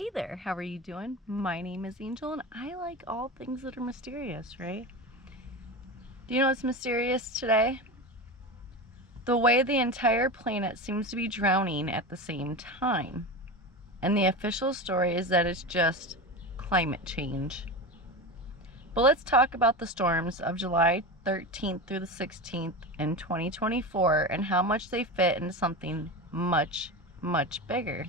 Hey there, how are you doing? My name is Angel and I like all things that are mysterious, right? Do you know what's mysterious today? The way the entire planet seems to be drowning at the same time. And the official story is that it's just climate change. But let's talk about the storms of July 13th through the 16th in 2024 and how much they fit into something much, much bigger.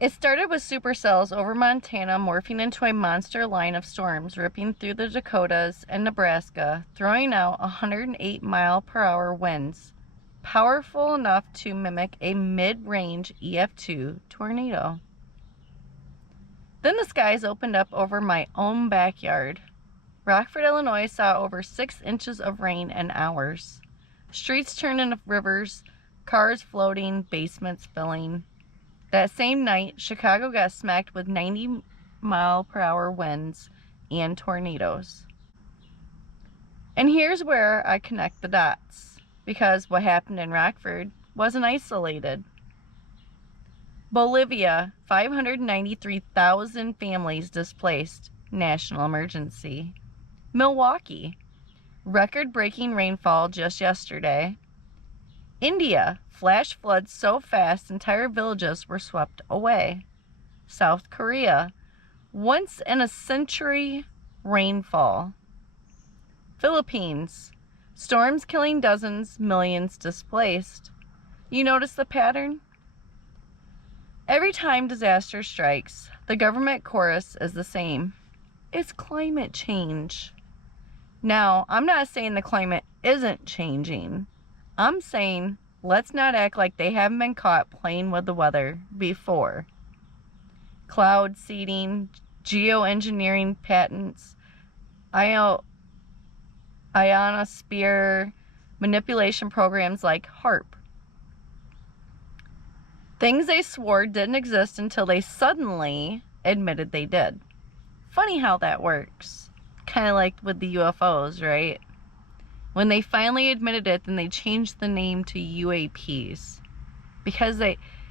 It started with supercells over Montana morphing into a monster line of storms ripping through the Dakotas and Nebraska, throwing out 108-mile-per-hour winds, powerful enough to mimic a mid-range EF2 tornado. Then the skies opened up over my own backyard. Rockford, Illinois saw over 6 inches of rain in hours. Streets turned into rivers, cars floating, basements filling. That same night, Chicago got smacked with 90-mile-per-hour winds and tornadoes. And here's where I connect the dots, because what happened in Rockford wasn't isolated. Bolivia, 593,000 families displaced, national emergency. Milwaukee, record-breaking rainfall just yesterday. India, flash floods so fast entire villages were swept away. South Korea, once in a century rainfall. Philippines, storms killing dozens, millions displaced. You notice the pattern? Every time disaster strikes, the government chorus is the same. It's climate change. Now, I'm not saying the climate isn't changing. I'm saying let's not act like they haven't been caught playing with the weather before. Cloud seeding, geoengineering patents, ionosphere manipulation programs like HARP. Things they swore didn't exist until they suddenly admitted they did. Funny how that works. Kind of like with the UFOs, right? When they finally admitted it, then they changed the name to UAPs. Because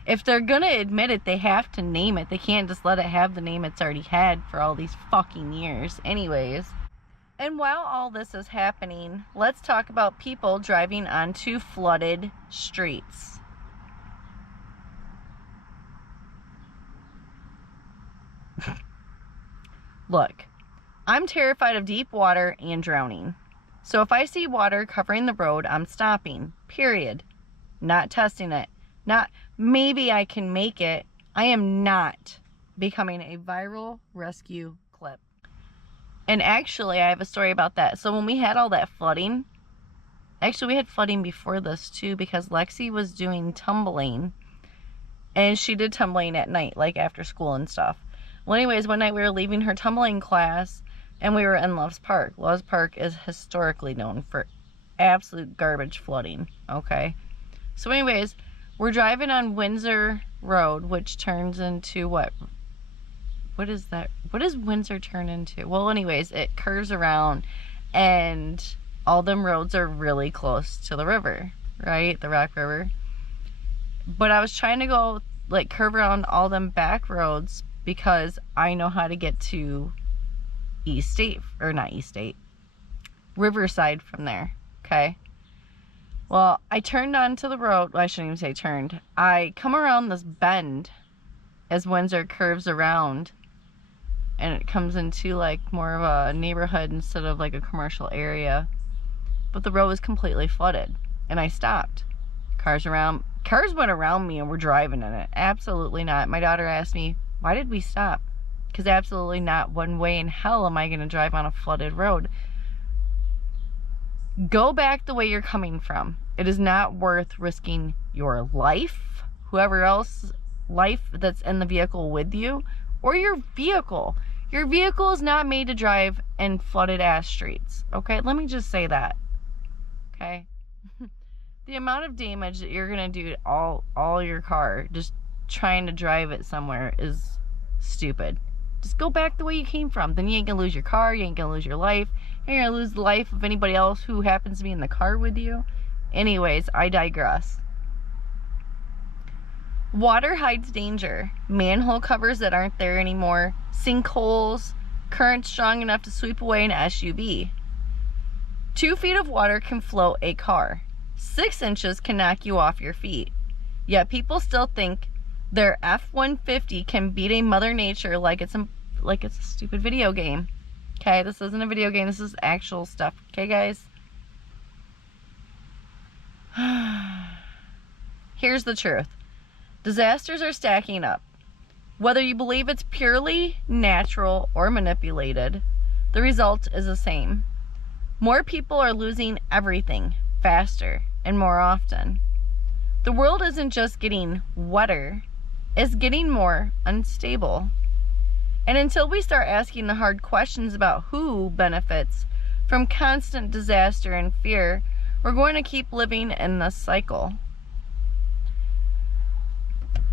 if they're gonna admit it, they have to name it. They can't just let it have the name it's already had for all these fucking years. Anyways. And while all this is happening, let's talk about people driving onto flooded streets. Look, I'm terrified of deep water and drowning. So if I see water covering the road, I'm stopping. Period. Not testing it. Not maybe I can make it. I am not becoming a viral rescue clip. And actually, I have a story about that. So when we had all that flooding, actually we had flooding before this too, because Lexi was doing tumbling. And she did tumbling at night, like after school and stuff. Well, anyways, one night we were leaving her tumbling class, and we were in Loves Park. Loves Park is historically known for absolute garbage flooding, okay? So anyways, we're driving on Windsor Road, which turns into what is that? What does Windsor turn into? Well, anyways, it curves around, and all them roads are really close to the river, right? The Rock River. But I was trying to go, like, curve around all them back roads because I know how to get to Riverside from there, okay? Well, I turned onto the road. Well, I shouldn't even say turned. I come around this bend as Windsor curves around, and it comes into, like, more of a neighborhood instead of, like, a commercial area. But the road was completely flooded, and I stopped. Cars went around me and were driving in it. Absolutely not. My daughter asked me, why did we stop? Because absolutely not one way in hell am I going to drive on a flooded road. Go back the way you're coming from. It is not worth risking your life, whoever else's life that's in the vehicle with you, or your vehicle. Your vehicle is not made to drive in flooded ass streets. Okay, let me just say that. Okay. The amount of damage that you're gonna do to all your car just trying to drive it somewhere is stupid. Just go back the way you came from. Then you ain't gonna lose your car, you ain't gonna lose your life, you're gonna lose the life of anybody else who happens to be in the car with you. Anyways, I digress. Water hides danger. Manhole covers that aren't there anymore. Sinkholes. Current strong enough to sweep away an SUV. 2 feet of water can float a car. 6 inches can knock you off your feet. Yet people still think their F-150 can beat a Mother Nature like it's a stupid video game. Okay, this isn't a video game. This is actual stuff. Okay, guys? Here's the truth. Disasters are stacking up. Whether you believe it's purely natural or manipulated, the result is the same. More people are losing everything faster and more often. The world isn't just getting wetter, it's getting more unstable. And until we start asking the hard questions about who benefits from constant disaster and fear, we're going to keep living in this cycle.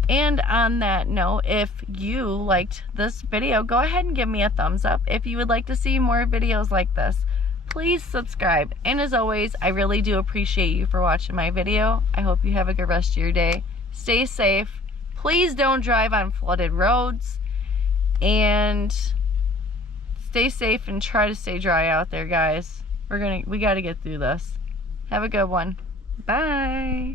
And on that note, if you liked this video, go ahead and give me a thumbs up. If you would like to see more videos like this, please subscribe. And as always, I really do appreciate you for watching my video. I hope you have a good rest of your day. Stay safe. Please don't drive on flooded roads. And stay safe and try to stay dry out there, guys. We got to get through this. Have a good one. Bye.